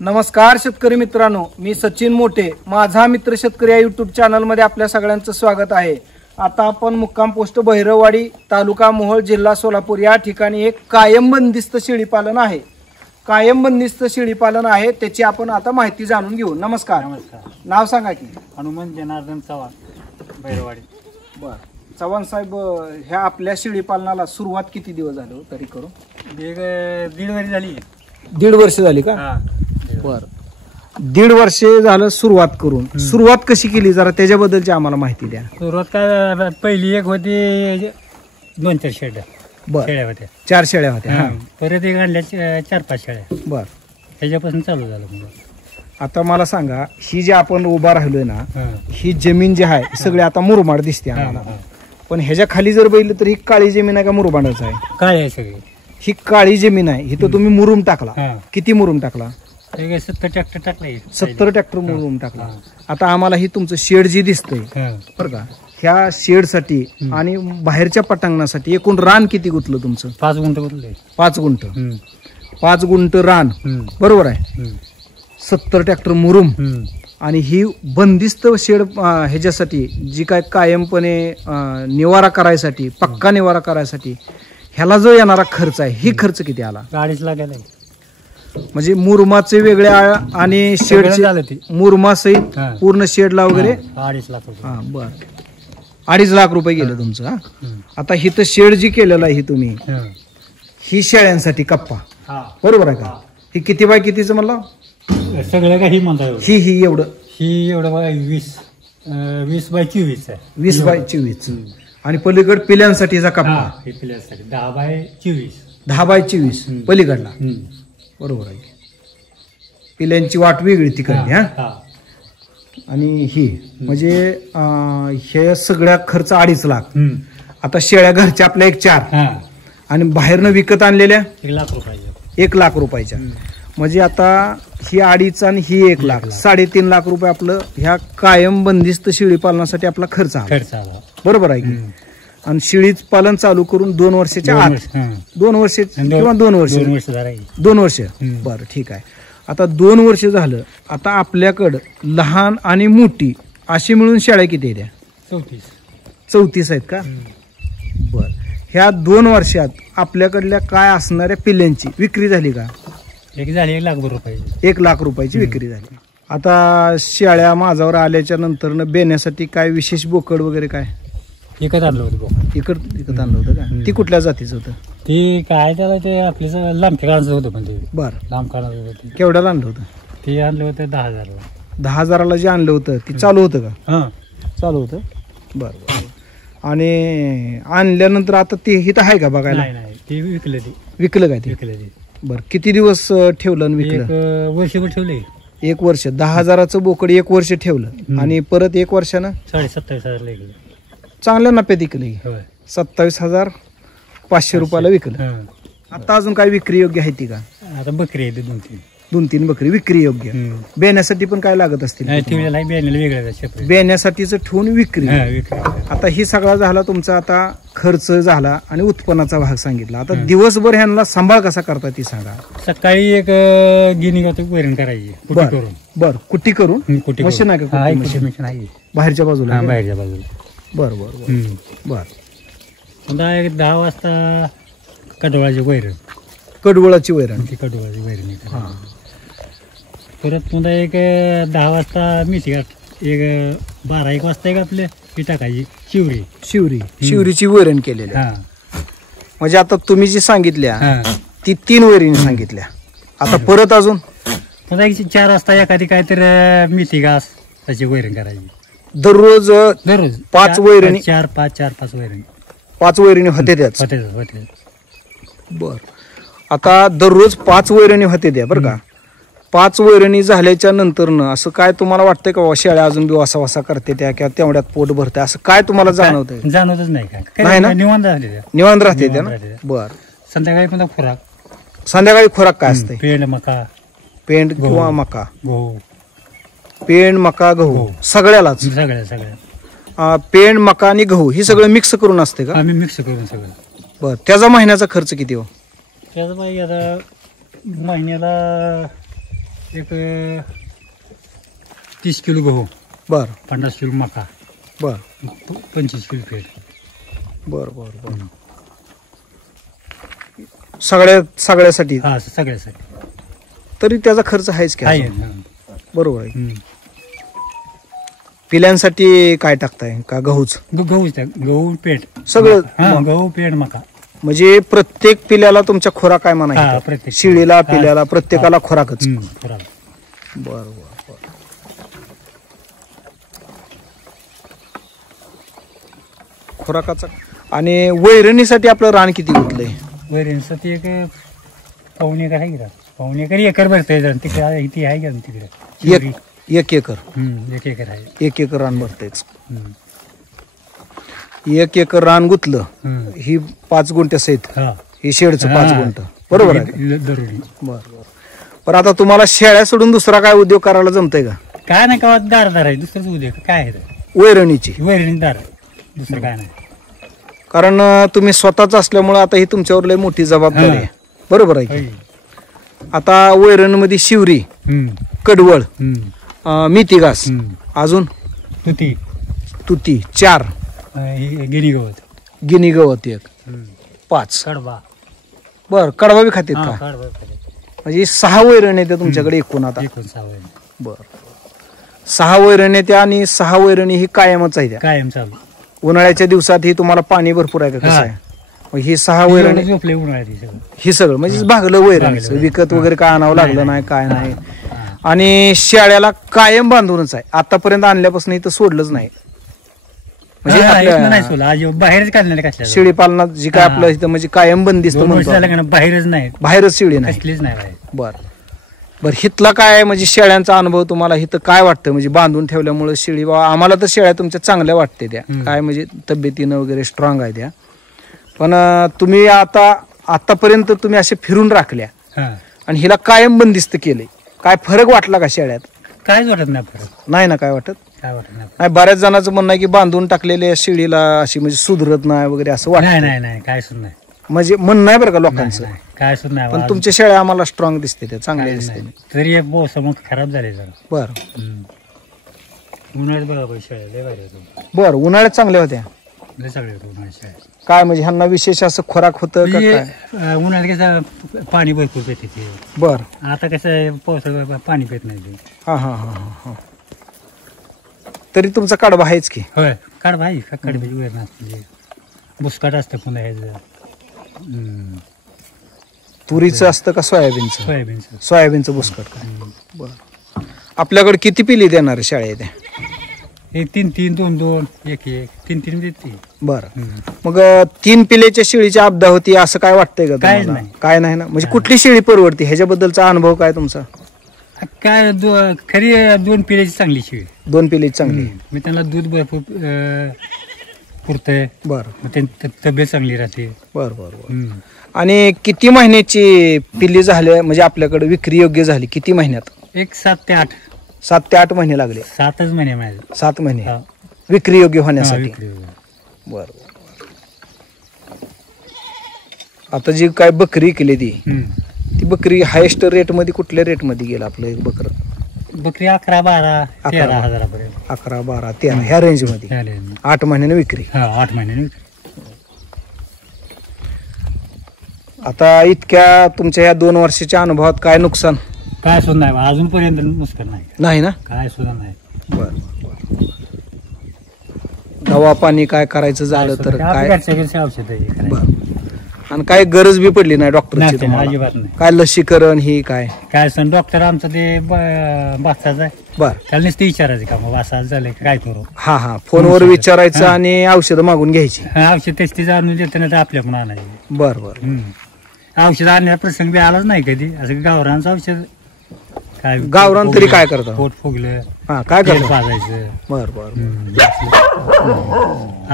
नमस्कार शेतकरी मित्रांनो, मी सचिन मोठे, माझा मित्र शेतकरी या यूट्यूब चॅनलमध्ये आपल्या सगळ्यांचं स्वागत आहे। आता आपण मुक्काम पोस्ट भैरववाडी, तालुका मोहोळ, जिल्हा सोलापूर या ठिकाणी एक कायम बंदिस्त शेळी पालन आहे। कायम बंदिस्त शेळी पालन आहे, त्याची आपण आता माहिती जाणून घेऊ। नमस्कार। नाव सांगा की? हनुमंत जनार्दन चव्हाण, भैरववाडी। बर, चव्हाण साहेब, ह्या आपल्या शेळी पालनाला सुरुवात किती दिवस झाले तरी करू? दीड वर्ष झाली। 1.5 वर्ष झाली का? बर, 1.5 वर्ष झालं सुरुवात करून। सुरुवात कशी केली जरा त्याच्याबद्दलची आम्हाला माहिती द्या। सुरुवात काय, पहिली एक होती 2-4 शेळ्या होत्या, 4 शेळ्या होत्या। परत एक आणल्या 4-5 शेळ्या। बर, त्याच्यापासून चालू झालं मग। आता मला सांगा, ही जी आपण उभा राहिलोय ना, ही जमीन जी आहे सगळी आता मुरमाड दिसते आम्हाला, पण ह्याच्या खाली जर बघितलं तर ही काळी जमीन आहे का मुरमाडच आहे? काय आहे सगळी ही काळी जमीन आहे। ही तर तुम्ही मुरुम टाकला, किती मुरुम टाकला? 70 ट्रॅक्टर टाकले। 70 ट्रॅक्टर मुरुम टाकला। आता आम्हाला ही तुमचं शेड जी दिसतंय बरं का, ह्या शेड साठी आणि बाहेरच्या पटांगणासाठी एकूण रान किती गुंतलं तुमचं? 5 गुंठ गुंतले। 5 गुंठ, 5 गुंठ रान, बरोबर आहे। 70 ट्रॅक्टर मुरुम आणि ही बंदिस्त शेड ह्याच्यासाठी जी काय कायमपणे निवारा करायसाठी, पक्का निवारा करायसाठी ह्याला जो येणारा खर्च आहे, ही खर्च किती आला? 2.5 लाख गेला। म्हणजे मुरुमाचे वेगळे आणि शेडचे मुरुमा सहित पूर्ण शेडला वगैरे 2.5 लाख रुपये। हा, बर, 2.5 लाख रुपये गेले तुमचं। हा, आता हिथं शेड जी केलेलं आहे तुम्ही, ही शेळ्यांसाठी कप्पा, बरोबर आहे का? ही किती बाय कितीचं म्हणलं? सगळं काही म्हणता ही एवढं 20 बाय 24 आहे। 20 बाय 24 आणि पलीकड पिल्यांसाठीचा कप्पा 10 बाय 24, 10 बाय 24 पलीकडला, बरोबर आहे। पिल्यांची वाट वेगळी तिकडली। हा, आणि ही म्हणजे हे सगळ्या खर्च 2.5 लाख। आता शेळ्या घरच्या आपल्या 4 आणि बाहेरनं विकत आणलेल्या 1 लाख रुपयाच्या। 1 लाख रुपयाच्या, म्हणजे आता ही 2.5 आणि ही 1 लाख, 3.5 लाख रुपये आपलं ह्या कायम बंदिस्त शेळी पालनासाठी आपला खर्च आला, बरोबर आहे की? आणि शेळीच पालन चालू करून 2 वर्षाच्या आत, 2 वर्ष किंवा 2 वर्ष, 2 वर्ष, बरं ठीक आहे। आता 2 वर्ष झालं, आता आपल्याकडं लहान आणि मोठी अशी मिळून शेळ्या किती आहेत? 34 आहेत का? बर, ह्या 2 वर्षात आपल्याकडल्या काय असणाऱ्या पिल्यांची विक्री झाली का? एक झाली 1 लाख रुपये, 1 लाख रुपयाची विक्री झाली। आता शेळ्या माझ्यावर आल्याच्या नंतर बेण्यासाठी काय विशेष बोकड वगैरे काय विकत आणलं होतं? विकत आणलं होतं का? ती कुठल्या जातीचं होतं? ती काय त्याला ते आपल्या लांब ठिकाणचं होतं, पण ते बरं, लांब काढायचं होतं। केवढ्याला आणलं होतं? ते आणलं होतं 10,000ला। 10,000ला जे आणलं होतं ती चालू होतं का? हां, चालू होतं, बरं। आणि आणल्यानंतर आता ती हिथं आहे का बघायला? नाही, ती विकलं काय ते? बरं, किती दिवस ठेवलं आणि विकलं? 1 वर्षभर ठेवले। 1 वर्ष, 10,000चं बोकड 1 वर्ष ठेवलं आणि परत 1 वर्षानं 27,500ला विकलं। चांगल्या नफ्यात विकलं, 27,500 रुपयाला विकलं। आता अजून काय विक्री योग्य आहे ती का? आता बकरी आहे 2-3 बकरी विक्री योग्य। बेण्यासाठी पण काय लागत असतील? बेण्यासाठीच ठेवून विक्री। आता ही सगळा झाला तुमचा, आता खर्च झाला आणि उत्पन्नाचा भाग सांगितला। आता दिवसभर ह्यांना सांभाळ कसा करता ती सांगा। सकाळी एक गिनी वैरण करायची, बर, कुट्टी करून मशीन आहे का? मशीन आहे बाहेरच्या बाजूला, बाहेरच्या बाजूला। बर, 10 वाजता कडवळाची वैरण, कडवळाची वैरण, कडवळाची वैरण। परत पुन्हा एक 10 वाजता मेथी गाठ, एक 12-1 वाजता एक आपले ही टाकायची शिवरीची वैरण केलेली। म्हणजे आता तुम्ही जी सांगितल्या ती 3 वैरिणी सांगितल्या, आता परत अजून पुन्हा 4 वाजता एखादी काहीतरी मेथी घास त्याची वैरण करायची। दररोज 5 वैरिणी, 4-5 वैरिणी, 5 वैरिणी होते त्याच? बर, आता दररोज 5 वैरणी होते द्या, बरं का? 5 वैरणी झाल्याच्या नंतर असं काय तुम्हाला वाटतंय का शेळ्या अजून बी वासा करते त्या किंवा तेवढ्यात पोट भरते, असं काय तुम्हाला जाणवतंय? जाणवतच नाही नाही ना? निवांत राहते त्या ना? बर, संध्याकाळी पुन्हा खुराक, संध्याकाळी खुराक काय असते? पेंड किंवा मका, गहू, पेंड, मका, गहू सगळ्यालाच? सगळ्या पेंड, मका आणि गहू ही सगळं मिक्स करून असते का? आम्ही मिक्स करून सगळं। बर, त्याचा महिन्याचा खर्च किती हो? त्याचा आता महिन्याला एक 30 किलो गहू, बर 50 किलो मका, बर 25 किलो पेट. बर बर बर सगळ्यासाठी हा सगळ्यासाठी तरी त्याचा खर्च आहेच की आहे. अजून. बरोबर आहे. हम्म. पिल्यांसाठी काय टाकताय का गहूच गहू पेट सगळं? हा गहू पेट मका. म्हणजे प्रत्येक पिल्याला तुमच्या खोराक काय हा म्हणायचं? प्रत्येक शिळीला पिल्याला प्रत्येकाला खोराकच. खरा. बर बर बर खोराकाचा. आणि वैरणीसाठी आपलं रान किती गुंतलंय? वैरणसाठी एक पाऊण एकर आहे का, पाऊण एकर भरतंय जण तिकडे, ती आहे का तिकडे शिवरी? एक एकर. 1 एकर आहे. 1 एकर रान भरतेच. हम्म. 1 एकर रान गुंतलं हम्म. ही 5 गुंठ्या सहित, हा ही शेडचं हा. 5 गुंठ. बरोबर आहे. दरोडी. बर बर. पण आता तुम्हाला शेळ्या सोडून दुसरा काय उद्योग करायला जमतंय का? काय नाही गावात दारदार आहे, दुसरंच उद्या काय आहे ते? वैरणीची. वैरणीदार दार, दुसरं काय नाही. कारण तुम्ही स्वतःच असल्यामुळे आता ही तुमच्यावर लय मोठी जबाबदारी आहे. बरोबर आहे की? होय. आता वैरणमध्ये शिवरी, हम्म. कडवळ, हम्म. मेथी घास, हम्म. अजून तुती, तुती 4, ही गिनी गवत, गिनी गवत 1, 5. कडबा. बर कडवा बी खातात हा, का? कडबा म्हणजे 6 वैरण येते तुमच्याकडे एकूण आता. एकूण 6 वैरण. बर 6 वैरण येते आणि 6 वैरणी ही कायमच आहे त्या. कायम चालू. उन्हाळ्याच्या दिवसात ही तुम्हाला पाणी भरपूर आहे का कसं हा. आहे? मग ही 6 वैरणी झोपले उन्हाळ्यात हे सगळं. ही सगळं म्हणजे भागलं वैरणीचं, भागलं. विकत वगैरे काय आणावं लागलं नाही काय नाही. हा. आणि शेळ्याला कायम बांधूनच आहे, आतापर्यंत आणल्यापासून इथं सोडलंच नाही. म्हणजे हा, आपल्या इथनं नाही सोडलं, आज बाहेरच काढलेलं कसल्या शेळी पालनात जी काय आपलं इथं म्हणजे कायम बंदिस्त 2 वर्ष म्हणतो झालं आपण. का ना, बाहेरच नाही, बाहेरच शेळी नाही. कसलीच नाही बाहेर. बर बर हितला काय म्हणजे शेळ्यांचा अनुभव तुम्हाला इथं काय वाटतं? म्हणजे बांधून ठेवल्यामुळे शेळी बाबा आम्हाला तर शेळ्या तुमच्या चांगल्या वाटते त्या, काय म्हणजे तब्येतीनं वगैरे स्ट्रॉंग आहे त्या. पण तुम्ही आतापर्यंत तुम्ही असे फिरून राखल्या हा. आणि हिला कायम बंदिस्त केले, काय फरक वाटला का शेळ्यात? कायच वाटत नाही फरक, नाही ना काय वाटत? काय वाटत नाही. नाही बऱ्याच जणांचं म्हणणं आहे की बांधून टाकलेल्या शेळीला अशी म्हणजे सुधरत नाही वगैरे असं वाटतं. नाही नाही नाही काय सुद्धा नाही. म्हणजे म्हणणं आहे बरं का लोकांचं. नाही, काय सुद्धा नाही. पण तुमच्या शेळ्या आम्हाला स्ट्रॉंग दिसते, त्या चांगल्या काहीच दिसते. नाही. तरी एक मग खराब झाले जरा. बर उन्हाळ्यात बघा पैसे लय भारी होतो. बर उन्हाळ्यात चांगल्या होत्या लय चांगले होतो उन्हाळ्यात शाळेत. काय म्हणजे ह्यांना विशेष असं खोराक होतं का म्हणजे काय? उन्हाळ्यात कसं पाणी भरपूर पिते ते. बर आता कसं पावसाळ्यात पाणी पित नाही ते. हा हा हा हा. तरी तुमचा कडबा आहेच की? होय काढ भाई कडब्याची वेळ नसते, बुसकाट असतं पुन्हा ह्याचं तुरीचं असतं का सोयाबीनचं? सोयाबीनचं. सोयाबीनचं बुसकट काय? बर आपल्याकडे किती पिली देणार शाळेत? एक 3-3, 2-2, 1-1, 3-3 देते. बर मग 3 पिलेच्या शेळीची आपदा होती असं काय वाटतंय का काहीच तुम्हाला? नाही. काय नाही ना? म्हणजे कुठली शेळी परवडते ह्याच्याबद्दलचा अनुभव काय तुमचा? काय खरी 2 पिढ्याची चांगली शिळी. 2 पिलेची चांगली. मी त्यांना दूध भरपूर पुरतंय, बर मग त्यांची तब्येत चांगली राहते. बर बर बर. आणि किती महिन्याची पिल्ली झाली म्हणजे आपल्याकडे विक्री योग्य झाली? किती महिन्यात? एक 7 ते 8. 7 ते 8 महिने लागले. 7च महिने माझे. 7 महिने हा. विक्री योग्य हा, होण्यासाठी. विक्री होईल. बर आता जी काय बकरी केली ती बकरी हायेस्ट रेट मध्ये कुठल्या रेट मध्ये गेला आपलं एक बकर? बकरी 11-12, 11. 13 हजारापर्यंत. 11, 12, 13 ह्या रेंज मध्ये झाले. 8 महिन्याने विक्री. हा 8 महिन्याने विक्री. आता इतक्या तुमच्या ह्या 2 वर्षाच्या अनुभवात काय नुकसान? काय सुद्धा नाही अजूनपर्यंत नुकसान नाही. नाही ना? काय सुद्धा नाही. बर दवा पाणी काय करायचं झालं तर काय? औषध आहे. बर आणि काय गरज बी पडली नाही डॉक्टरची तुम्हाला? अजिबात नाही. काय लसीकरण ही काय? काय सण डॉक्टर आमचं ते बासाचं आहे, बर त्याला नुसतं विचारायचं का मग असं झालंय काय करू. हा हा फोनवर विचारायचं आणि औषधं मागून घ्यायची. औषध तेच आणून देते ना तर आपल्या पण आणायचे. बर बर औषध आणण्याचा प्रसंग बी आलाच नाही कधी. असं गावरांचं औषध काय गावरान तरी काय करता? पोट फुगलं हा काय तेल करता? पाजायचं. बर बर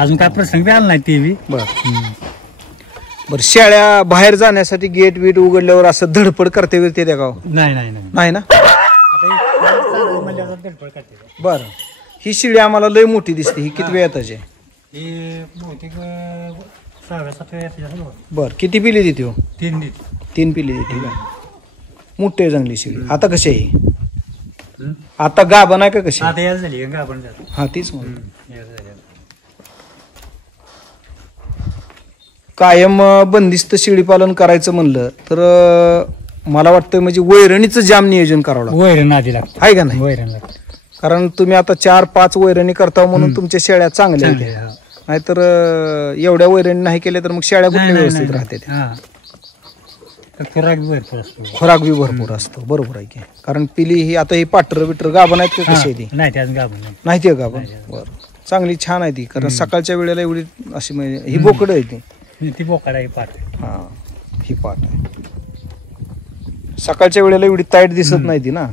अजून काय प्रसंग बी आला नाही ते बी. बर बर शेळ्या बाहेर जाण्यासाठी गेट वीट उघडल्यावर असं धडपड करते विरते त्या गाव? नाही नाही नाही. नाही ना? आता म्हणल्यावर धडपड करते. बर ही शेळी आम्हाला लय मोठी दिसते, ही किती वेळाची आहे? हे बहुतेक 6-7 याचं. बर किती पिली देते हो? 3 देते. 3 पिली देते का? मोठी आहे चांगली शेळी. आता कशी आहे? आता गाभण आहे का कशी? आता याच झाली गाभण झाली. हा तीच म्हणून याच झाली. कायम बंदिस्त शेळी पालन करायचं म्हणलं तर मला वाटतं म्हणजे वैरणीचं जाम नियोजन करावं लागतं. वैरण आधी लागतं. आहे का नाही? वैरण लागतं. कारण तुम्ही आता 4-5 वैरणी करता म्हणून तुमच्या शेळ्या चांगल्या चांगले, आहेत. हा. नाहीतर एवढ्या वैरणी नाही केल्या तर मग शेळ्या कुठल्या व्यवस्थित राहते त्या? हा. तर खुराक बी भरपूर असतो. खुराक बी भरपूर असतो. बरोबर आहे की. कारण पिली ही आता ही पाटर बिटर गाभण आहेत का कशी आहे ती? नाही त्याच गाभण नाही. माहिती आहे गाभण? बरं, चांगली छान आहे ती. कारण सकाळच्या वेळेला एवढी अशी म्हणजे ही बोकड आहे ती. ती बोकाड आहे पाठ. हा ही पाट आहे. सकाळच्या वेळेला एवढी ताईट दिसत नाही ती ना.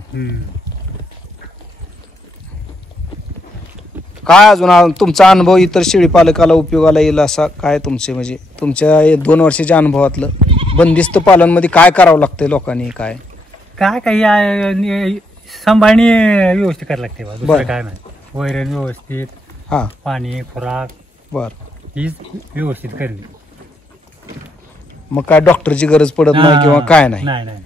काय अजून तुमचा अनुभव इतर शेळी पालकाला उपयोगाला येईल असा काय तुमचे म्हणजे तुमच्या 2 वर्षाच्या अनुभवातलं बंदिस्त पालन मध्ये काय करावं लागतंय लोकांनी? काय काय काही सांभाळणी व्यवस्थित करायला लागते बा. बरं. दुसरं काय नाही. वैरण व्यवस्थित, हा पाणी, खुराक बर. हीच व्यवस्थित करणे. मग काय डॉक्टरची गरज पडत नाही किंवा काय नाही? नाही नाही.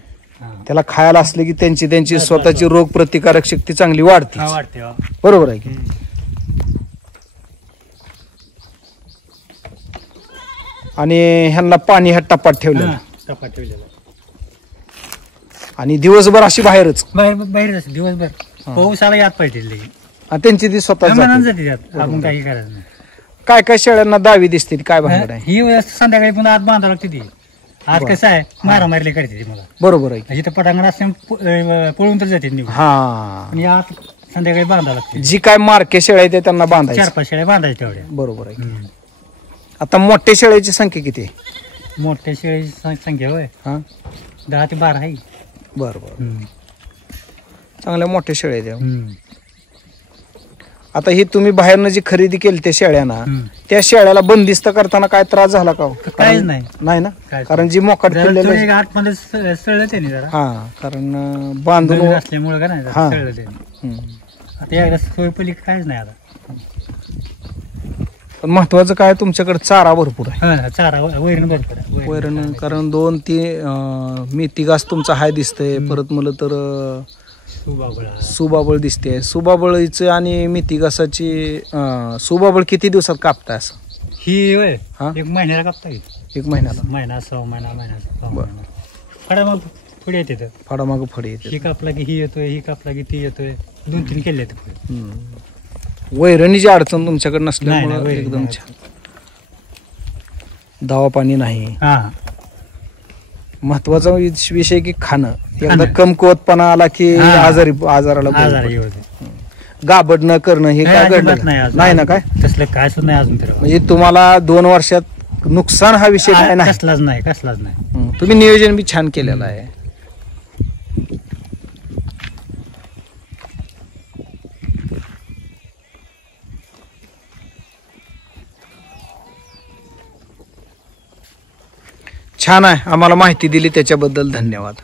त्याला खायला असले की त्यांची स्वतःची रोग प्रतिकारक शक्ती चांगली वाढते. वाटते. बरोबर आहे की. आणि ह्यांना पाणी ह्या टपात ठेवलं टपात ठेवलेला. आणि दिवसभर अशी बाहेरच बाहेर दिवसभर पाऊस आला यात पाहिजे. आणि त्यांची ती स्वतः मनानं जाते त्यात. आपण काही करायचं नाही. काय काय शेळ्यांना दावी दिसते ती काय भानगड आहे? ही संध्याकाळी पुन्हा आत बांधावं लागते ती. आज कसं आहे मारामारली करते ती मला. बरोबर आहे. इथं पटांगण असल्यामुळे पळून तर जाते निघून. हा आणि आत संध्याकाळी बांधावं लागते. जी काय मार्के शेळ्या आहेत त्या त्यांना बांधायचं. 4-5 शेळ्या बांधायच्या तेवढ्या. बरोबर आहे. आता मोठ्या शेळ्याची संख्या किती आहे? मोठ्या शेळीची संख्या होय हा 10 ते 12 आहे. बरोबर. चांगल्या मोठ्या शेळ्या आहेत. आता ही तुम्ही बाहेरनं जी खरेदी केली त्या शेळ्यांना त्या शेळ्याला बंदिस्त करताना काय त्रास झाला का? काहीच नाही. नाही ना. कारण जी मोकाट केलेलं आतमध्ये सळलं त्याने जरा. हा कारण बांधून असल्यामुळे का नाही सळलं त्याने. आता एकदा सोय पली काहीच नाही आता. पण महत्वाचं काय तुमच्याकडे चारा भरपूर आहे. चारा वैरण भरपूर आहे. वैरण कारण 2-3 मेथी घास तुमचा हाय दिसतंय. परत म्हणलं तर सुबाबळ दिसते. सुबाबळीचं आणि मेथी घासाची सुबाबळ किती दिवसात कापताय असं? ही होय 1 महिन्याला कापता येईल. 1 महिन्याला? महिना 6 महिना फडा मग पुढे येते. फडामाग फडे येते. ही कापला की ही येतोय, ही कापला की ती येतोय. 2-3 केले वैरणीची अडचण तुमच्याकडे नसल्यामुळे एकदम छान. दवा पाणी नाही. महत्वाचा विषय की खाणं. एकदा कमकुवतपणा आला की आजाराला गाबड न करणं हे काय घडलं नाही ना? काय तसलं काय सुद्धा नाही अजून तर. म्हणजे तुम्हाला 2 वर्षात नुकसान हा विषय काय नाही? कसलाच नाही. तुम्ही नियोजन बी छान केलेलं आहे. छान आहे. आम्हाला माहिती दिली त्याच्याबद्दल धन्यवाद.